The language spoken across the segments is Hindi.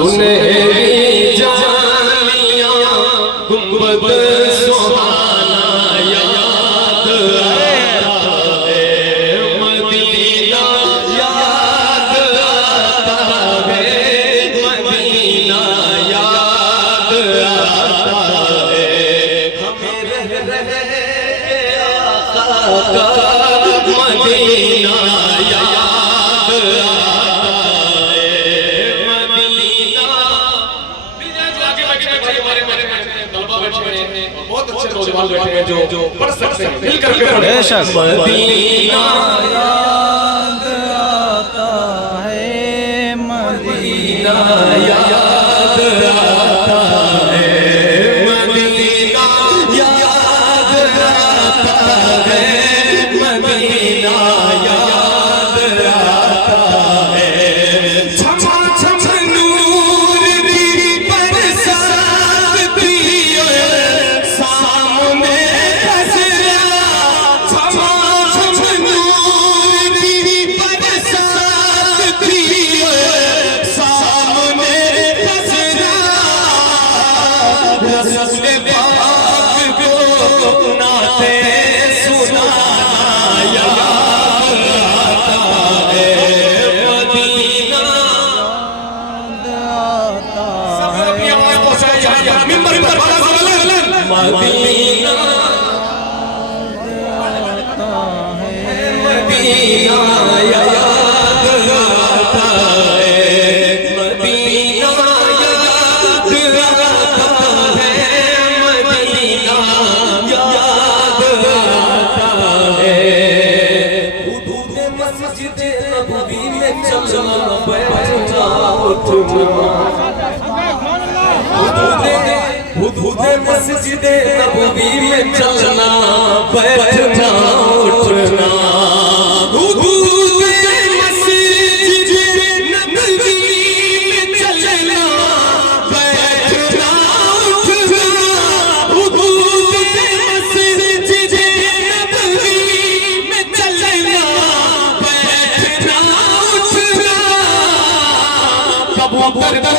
सुनहरी जालियां गुंबद सुहाना याद आता है, मदीना याद आता है, मदीना याद आता है। हमें रह आका मदीना याद बहुत अच्छे नौजवान बैठे हैं जो पढ़ सकते हैं, मिल करके बेशक। मदीना याद आता है, मदीना याद आता है, मदीना याद आता है, मदीना याद आता है। छमा छम नूर की बरसात थी सामने खसरा, छमा छम नूर की बरसात थी सामने खसरा। रसूल पाक को नाते सुनाया याद आता है, मदीना सब अपनी आवाज पहुंचाया मिंबर पर मदीना मदीना याद आता है, मदीना याद आता है, मदीना याद आता है। हुदूद मस्जिद नबवी में चलना बैठ जाओ तुम, हुदूद मस्जिद नबवी में चलना बैठ जाओ उठना। हुदूद मस्जिद नबवी में चलना बैठना उठना, हुदूद मस्जिद नबवी में चलना बैठना उठना। कबूतर को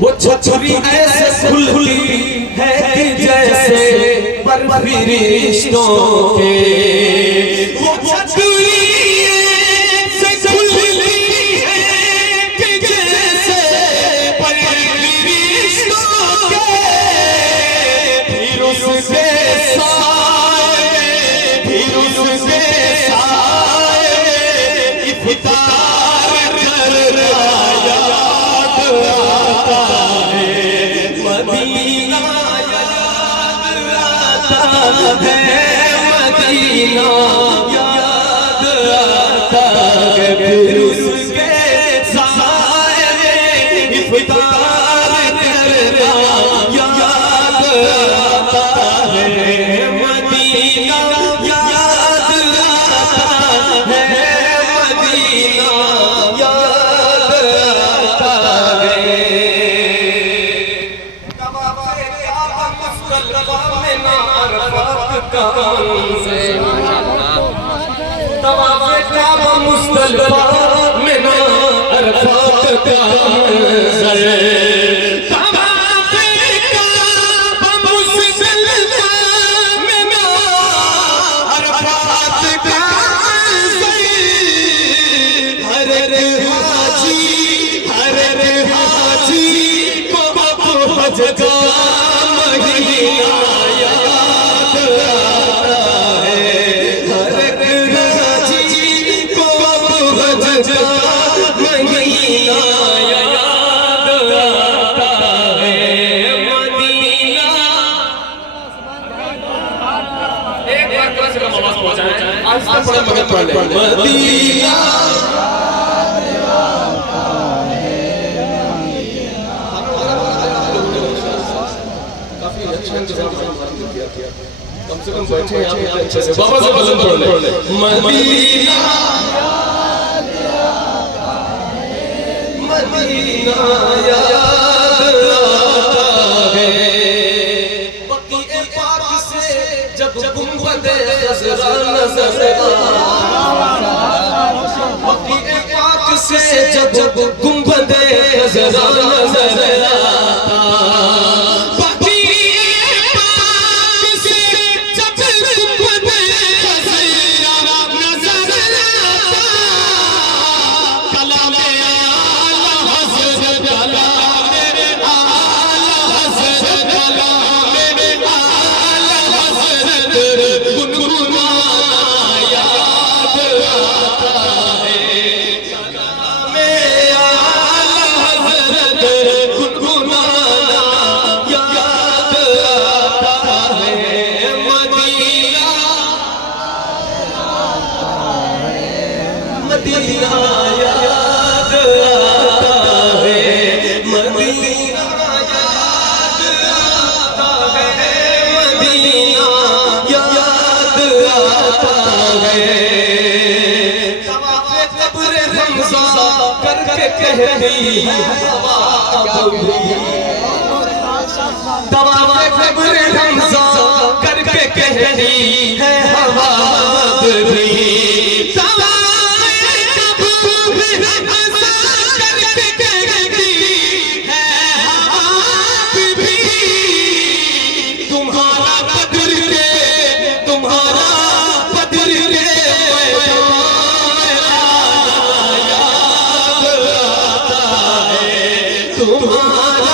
वो छतरी ऐसे खुली है कि जैसे बर्फी रिश्तों के, वो छतरी ऐसे खुली है कि जैसे बर्फी रिश्तों के। फिर उससे साए, फिर उससे साए इफ्तार कर रहा याद आता है, मदीना याद आता है, मदीना याद आता है। फिर उसके साए में इफ्तार करना याद आता है, मदीना याद आता है, मदीना याद आता है। काबा मुस्तलफा में ना अरफात का मंज़र, तवाफ़े काबा मुस्तलफा में ना अरफात का मंज़र। हर हाजी को हज का महीना याद आता है, हर हाजी को हज का महीना याद आता आस्ते पढ़े मगर पढ़ ले मदीना काफी अच्छा इंतजाम किया कम से कम बैठे यहाँ पे अच्छे से बाबा से वजन पढ़ ले मदीना मदीना याद आता है बक़ीए पाक से जब गुंबदे ख़ज़रा नज़र बक़ीए पाक से जब गुंबदे ख़ज़रा नज़र आता मदीना याद आता है मदीना याद आता है मदीना याद आता है तवाफ़े क़ब्र हमज़ा करके कहती हवा तवाफ़े क़ब्र हमज़ा करके कहती है हवा भी तुम्हारा